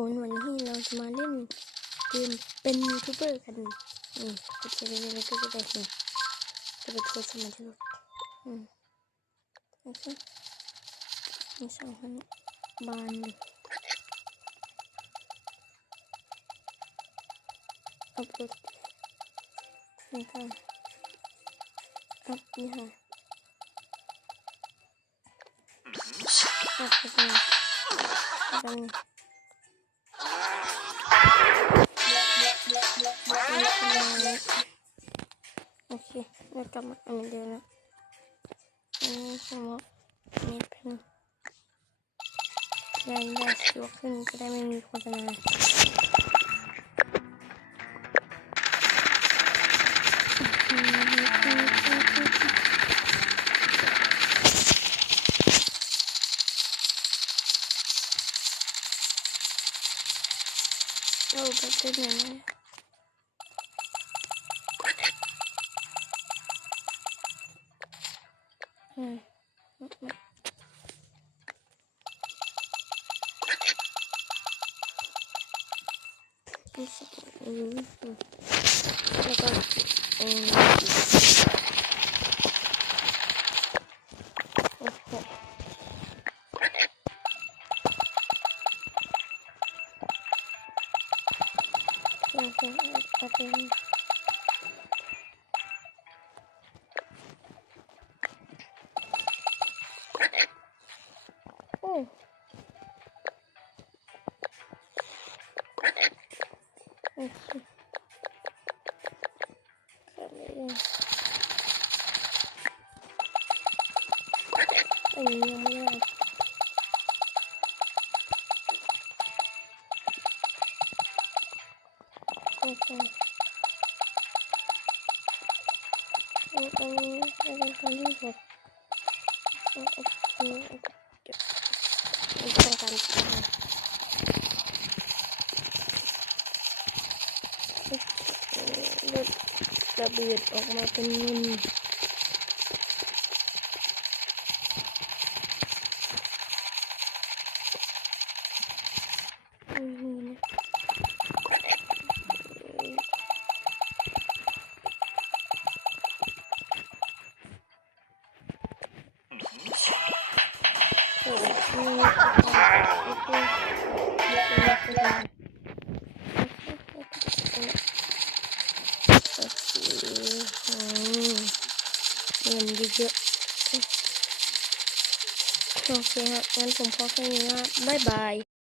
คนวันนี้เราจะมาเล่นเกมเป็นยูทูบเบอร์กันก็จะได้ก็จะได้เห็นจะเป็นโทรสมาธิโอเคมี2,000 บาทเลยอัพโหลดนี่ค่ะอัพนี่ค่ะอัพไปกันโอเคแล้วกลับมาอันเดียวนะอันนี้สมมติมีเป็นได้สะดวกขึ้นจะได้ไม่มีโฆษณาเราแบบเป็นยังไงแล้วก็โอ้โหโอเคโอเคโอ้โอเคอันนี้ยังไม่ได้โอเคอันนี้เป็นคนที่6ต้องการเลือดระเบิดออกมาเป็นเงินเงินเยอะๆโอเคครับงั้นผมขอแค่นี้นะบ๊ายบาย